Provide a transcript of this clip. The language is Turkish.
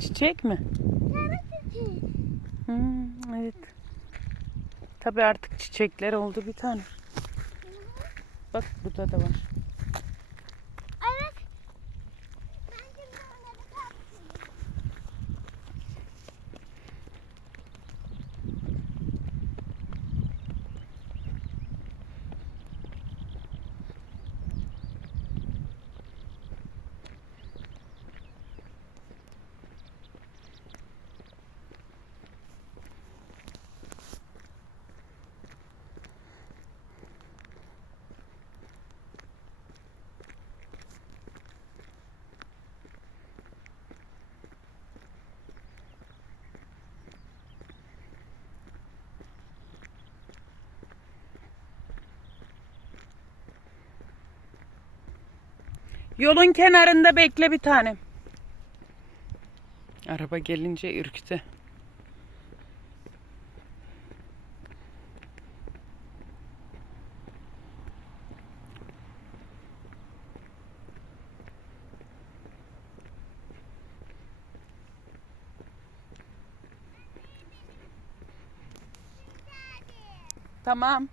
Çiçek mi? Evet. Tabii artık çiçekler oldu bir tane. Bak burada da var. Evet. Ben şimdi onları kaptım. Yolun kenarında bekle bir tane. Araba gelince ürktü. Tamam.